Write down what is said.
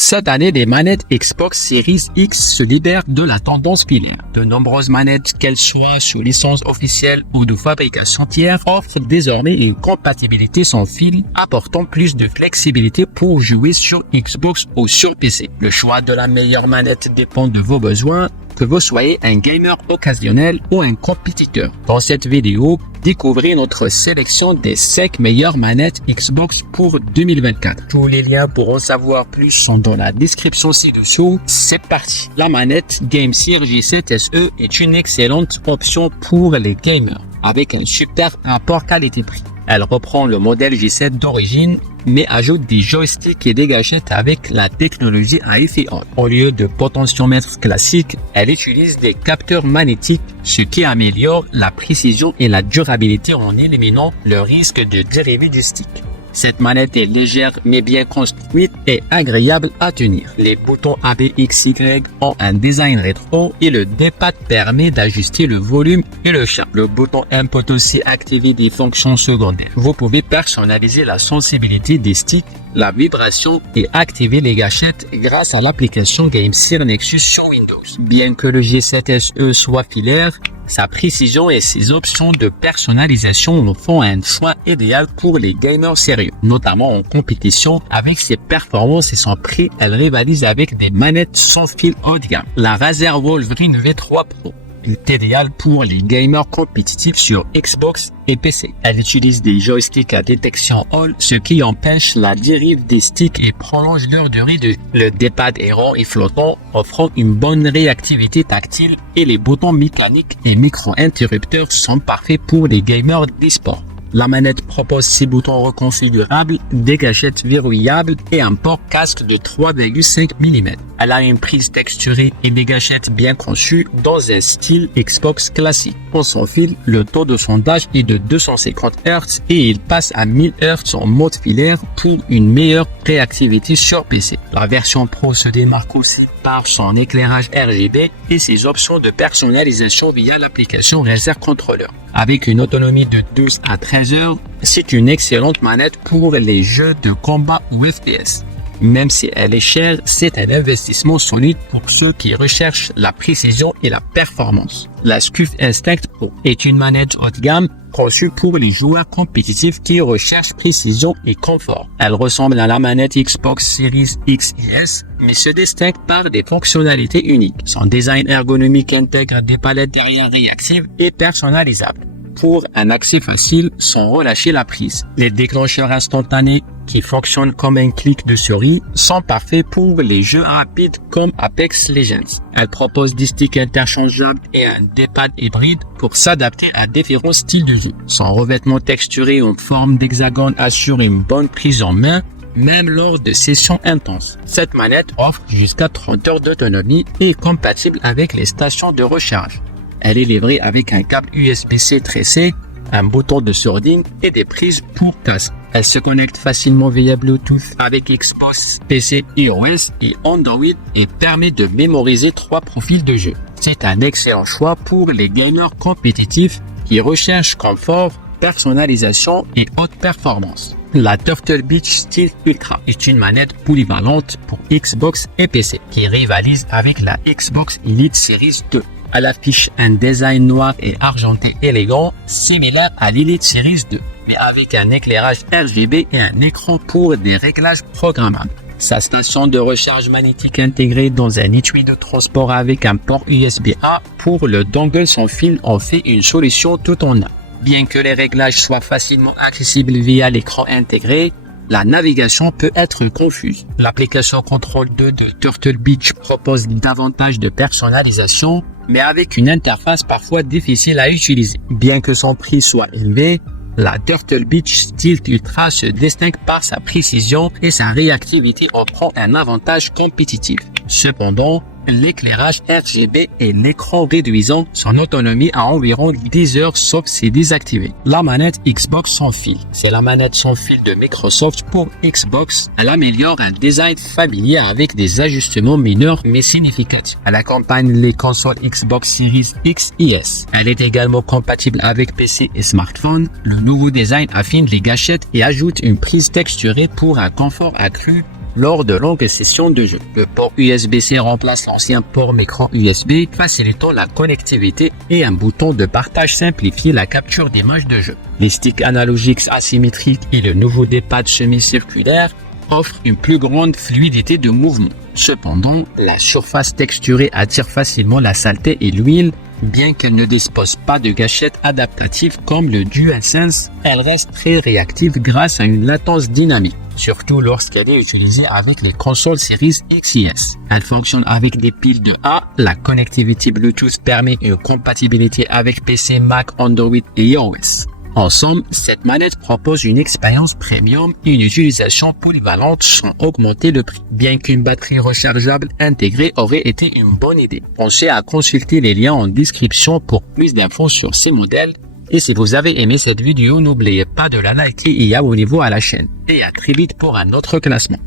Cette année, les manettes Xbox Series X se libèrent de la tendance filaire. De nombreuses manettes, qu'elles soient sous licence officielle ou de fabrication tiers, offrent désormais une compatibilité sans fil, apportant plus de flexibilité pour jouer sur Xbox ou sur PC. Le choix de la meilleure manette dépend de vos besoins, que vous soyez un gamer occasionnel ou un compétiteur. Dans cette vidéo, découvrez notre sélection des 5 meilleures manettes Xbox pour 2024. Tous les liens pour en savoir plus sont dans la description ci-dessous. C'est parti! La manette GameSear G7 SE est une excellente option pour les gamers, avec un super rapport qualité-prix. Elle reprend le modèle G7 d'origine, mais ajoute des joysticks et des gâchettes avec la technologie à effet Hall. Au lieu de potentiomètres classiques, elle utilise des capteurs magnétiques, ce qui améliore la précision et la durabilité en éliminant le risque de dériver du stick. Cette manette est légère mais bien construite et agréable à tenir. Les boutons ABXY ont un design rétro et le D-pad permet d'ajuster le volume et le champ. Le bouton M peut aussi activer des fonctions secondaires. Vous pouvez personnaliser la sensibilité des sticks, la vibration et activer les gâchettes grâce à l'application GameSear Nexus sur Windows. Bien que le G7 SE soit filaire, sa précision et ses options de personnalisation nous font un choix idéal pour les gamers sérieux, notamment en compétition. Avec ses performances et son prix, elle rivalise avec des manettes sans fil haut de gamme. La Razer Wolverine V3 Pro est idéale pour les gamers compétitifs sur Xbox et PC. Elle utilise des joysticks à détection Hall, ce qui empêche la dérive des sticks et prolonge leur durée de vie. Le D-pad est rond et flottant, offrant une bonne réactivité tactile, et les boutons mécaniques et micro-interrupteurs sont parfaits pour les gamers d'e-sport. La manette propose 6 boutons reconfigurables, des gâchettes verrouillables et un port casque de 3,5 mm. Elle a une prise texturée et des gâchettes bien conçues dans un style Xbox classique. Pour son fil, le taux de sondage est de 250 Hz et il passe à 1000 Hz en mode filaire pour une meilleure réactivité sur PC. La version Pro se démarque aussi par son éclairage RGB et ses options de personnalisation via l'application Razer Controller. Avec une autonomie de 12 à 13 heures, c'est une excellente manette pour les jeux de combat ou FPS. Même si elle est chère, c'est un investissement solide pour ceux qui recherchent la précision et la performance. La SCUF Instinct Pro est une manette haut de gamme conçue pour les joueurs compétitifs qui recherchent précision et confort. Elle ressemble à la manette Xbox Series X et S, mais se distingue par des fonctionnalités uniques. Son design ergonomique intègre des palettes derrière réactives et personnalisables pour un accès facile sans relâcher la prise. Les déclencheurs instantanés qui fonctionnent comme un clic de souris sont parfaits pour les jeux rapides comme Apex Legends. Elle propose des sticks interchangeables et un D-pad hybride pour s'adapter à différents styles de jeu. Son revêtement texturé en forme d'hexagone assure une bonne prise en main, même lors de sessions intenses. Cette manette offre jusqu'à 30 heures d'autonomie et est compatible avec les stations de recharge. Elle est livrée avec un câble USB-C tressé, un bouton de sourdine et des prises pour casque. Elle se connecte facilement via Bluetooth avec Xbox, PC, iOS et Android et permet de mémoriser 3 profils de jeu. C'est un excellent choix pour les gamers compétitifs qui recherchent confort, personnalisation et haute performance. La Turtle Beach Steel Ultra est une manette polyvalente pour Xbox et PC qui rivalise avec la Xbox Elite Series 2. Elle affiche un design noir et argenté élégant, similaire à l'Elite Series 2, mais avec un éclairage RGB et un écran pour des réglages programmables. Sa station de recharge magnétique intégrée dans un étui de transport avec un port USB-A pour le dongle sans fil en fait une solution tout en un. Bien que les réglages soient facilement accessibles via l'écran intégré, la navigation peut être confuse. L'application Control 2 de Turtle Beach propose davantage de personnalisation, mais avec une interface parfois difficile à utiliser. Bien que son prix soit élevé, la Turtle Beach Steel Ultra se distingue par sa précision et sa réactivité en prend un avantage compétitif. Cependant, l'éclairage RGB et l'écran réduisant son autonomie à environ 10 heures sauf si désactivé. La manette Xbox sans fil. C'est la manette sans fil de Microsoft pour Xbox. Elle améliore un design familier avec des ajustements mineurs mais significatifs. Elle accompagne les consoles Xbox Series X et S. Elle est également compatible avec PC et smartphone. Le nouveau design affine les gâchettes et ajoute une prise texturée pour un confort accru lors de longues sessions de jeu. Le port USB-C remplace l'ancien port micro USB, facilitant la connectivité, et un bouton de partage simplifie la capture d'images de jeu. Les sticks analogiques asymétriques et le nouveau D-pad semi-circulaire offrent une plus grande fluidité de mouvement. Cependant, la surface texturée attire facilement la saleté et l'huile. Bien qu'elle ne dispose pas de gâchettes adaptatives comme le DualSense, elle reste très réactive grâce à une latence dynamique, surtout lorsqu'elle est utilisée avec les consoles Series X et S. Elle fonctionne avec des piles de A, la connectivité Bluetooth permet une compatibilité avec PC, Mac, Android et iOS. En somme, cette manette propose une expérience premium et une utilisation polyvalente sans augmenter le prix. Bien qu'une batterie rechargeable intégrée aurait été une bonne idée. Pensez à consulter les liens en description pour plus d'infos sur ces modèles. Et si vous avez aimé cette vidéo, n'oubliez pas de la liker et abonnez-vous à la chaîne. Et à très vite pour un autre classement.